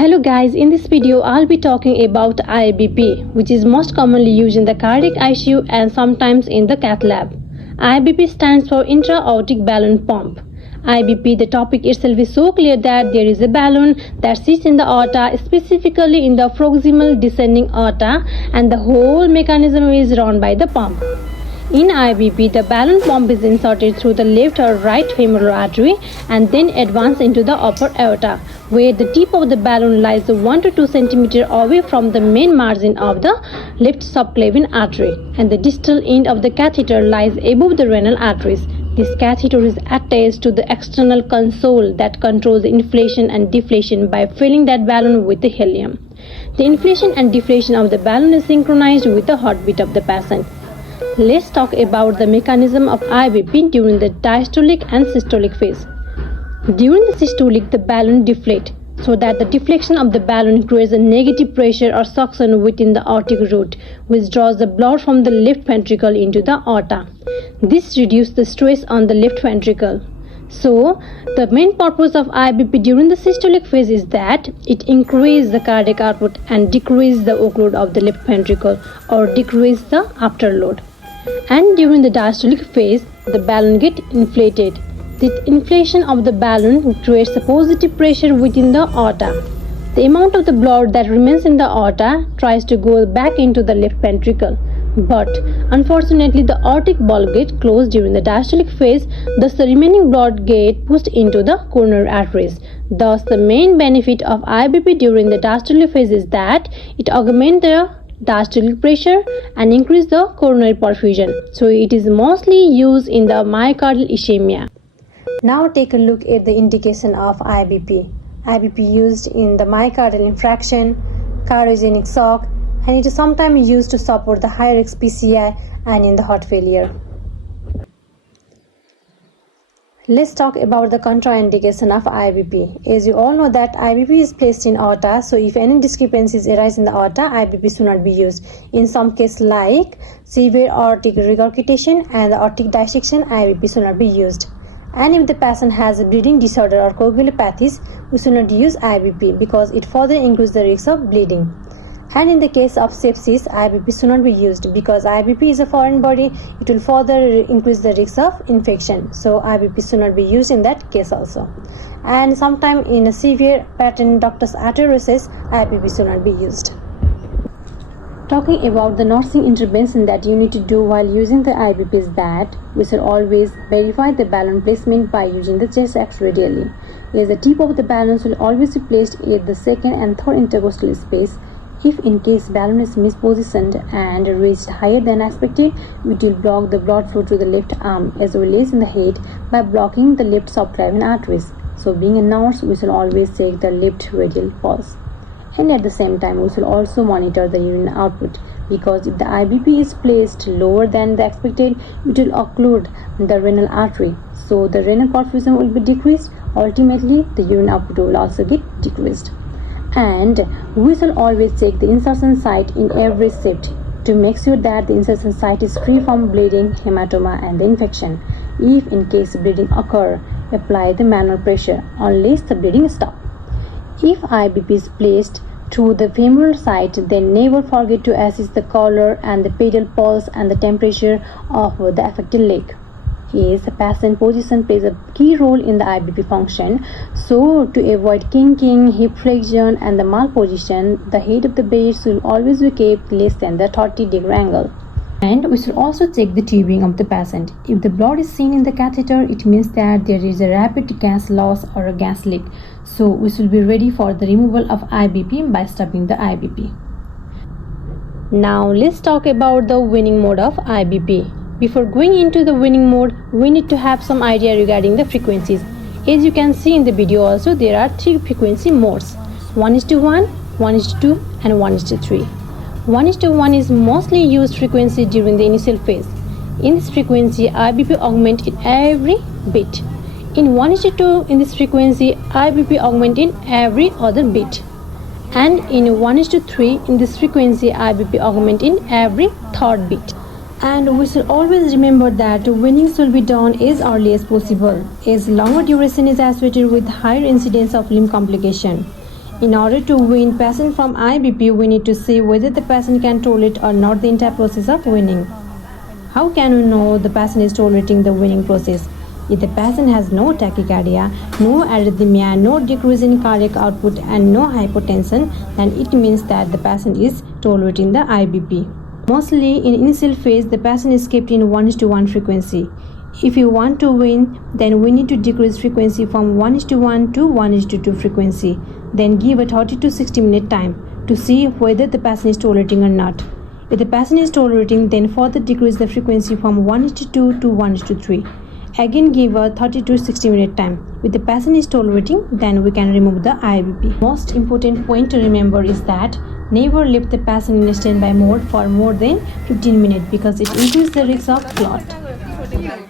Hello guys, in this video I'll be talking about IABP, which is most commonly used in the cardiac ICU and sometimes in the cath lab. IABP stands for Intra-aortic balloon pump. IABP, the topic itself is so clear that there is a balloon that sits in the aorta, specifically in the proximal descending aorta, and the whole mechanism is run by the pump. In IABP, the balloon pump is inserted through the left or right femoral artery and then advances into the upper aorta, where the tip of the balloon lies 1 to 2 cm away from the main margin of the left subclavian artery, and the distal end of the catheter lies above the renal arteries. This catheter is attached to the external console that controls the inflation and deflation by filling that balloon with the helium. The inflation and deflation of the balloon is synchronized with the heartbeat of the patient. Let's talk about the mechanism of IABP during the diastolic and systolic phase. During the systolic, the balloon deflates, so that the deflection of the balloon creates a negative pressure or suction within the aortic root, which draws the blood from the left ventricle into the aorta. This reduces the stress on the left ventricle. So, the main purpose of IABP during the systolic phase is that it increases the cardiac output and decreases the workload of the left ventricle or decreases the afterload. And during the diastolic phase, the balloon gets inflated. The inflation of the balloon creates a positive pressure within the aorta. The amount of the blood that remains in the aorta tries to go back into the left ventricle. But unfortunately, the aortic valve gets closed during the diastolic phase, thus the remaining blood gets pushed into the coronary arteries. Thus, the main benefit of IABP during the diastolic phase is that it augments the diastolic pressure and increase the coronary perfusion. So it is mostly used in the myocardial ischemia. Now take a look at the indication of IABP. IABP used in the myocardial infarction, cardiogenic shock, and it is sometimes used to support the high risk PCI and in the heart failure. Let's talk about the contraindication of IABP. As you all know that IABP is placed in aorta, so if any discrepancies arise in the aorta, IABP should not be used. In some cases like severe aortic regurgitation and the aortic dissection, IABP should not be used. And if the patient has a bleeding disorder or coagulopathies, we should not use IABP because it further increases the risk of bleeding. And in the case of sepsis, IABP should not be used because IABP is a foreign body. It will further increase the risk of infection. So IABP should not be used in that case also. And sometimes in a severe patent ductus arteriosus, IABP should not be used. Talking about the nursing intervention that you need to do while using the IABP is that we should always verify the balloon placement by using the chest X-ray daily, as the tip of the balloon will always be placed at the second and third intercostal space. If in case balloon is mispositioned and reached higher than expected, it will block the blood flow to the left arm as well as in the head by blocking the left subclavian arteries. So being a nurse, we should always check the left radial pulse. And at the same time, we should also monitor the urine output because if the IABP is placed lower than the expected, it will occlude the renal artery. So the renal perfusion will be decreased. Ultimately, the urine output will also get decreased. And we shall always check the insertion site in every shift to make sure that the insertion site is free from bleeding, hematoma and the infection. If in case bleeding occur, apply the manual pressure unless the bleeding stops. If IABP is placed through the femoral site, then never forget to assess the color and the pedal pulse and the temperature of the affected leg. Yes, the patient position plays a key role in the IABP function. So, to avoid kinking, hip flexion and the malposition, the head of the bed should always be kept less than the 30-degree angle. And we should also check the tubing of the patient. If the blood is seen in the catheter, it means that there is a rapid gas loss or a gas leak. So, we should be ready for the removal of IABP by stopping the IABP. Now, let's talk about the weaning mode of IABP. Before going into the weaning mode, we need to have some idea regarding the frequencies. As you can see in the video also, there are 3 frequency modes: 1:1, 1:2 and 1:3. 1:1 is mostly used frequency during the initial phase. In this frequency, IABP augments in every bit. In 1:2, in this frequency, IABP augments in every other bit. And in 1:3, in this frequency, IABP augments in every third bit. And we should always remember that weaning should be done as early as possible, as longer duration is associated with higher incidence of limb complication. In order to wean patient from IABP, we need to see whether the patient can tolerate or not the entire process of weaning. How can we know the patient is tolerating the weaning process? If the patient has no tachycardia, no arrhythmia, no decrease in cardiac output and no hypotension, then it means that the patient is tolerating the IABP. Mostly in initial phase, the patient is kept in 1:1 frequency. If you want to wean, then we need to decrease frequency from 1:1 to 1:2 frequency. Then give a 30 to 60 minute time to see whether the patient is tolerating or not. If the patient is tolerating, then further decrease the frequency from 1:2 to 1:3. Again give a 30 to 60 minute time. If the patient is tolerating, then we can remove the IABP. Most important point to remember is that never leave the patient in standby mode for more than 15 minutes because it increases the risk of clot.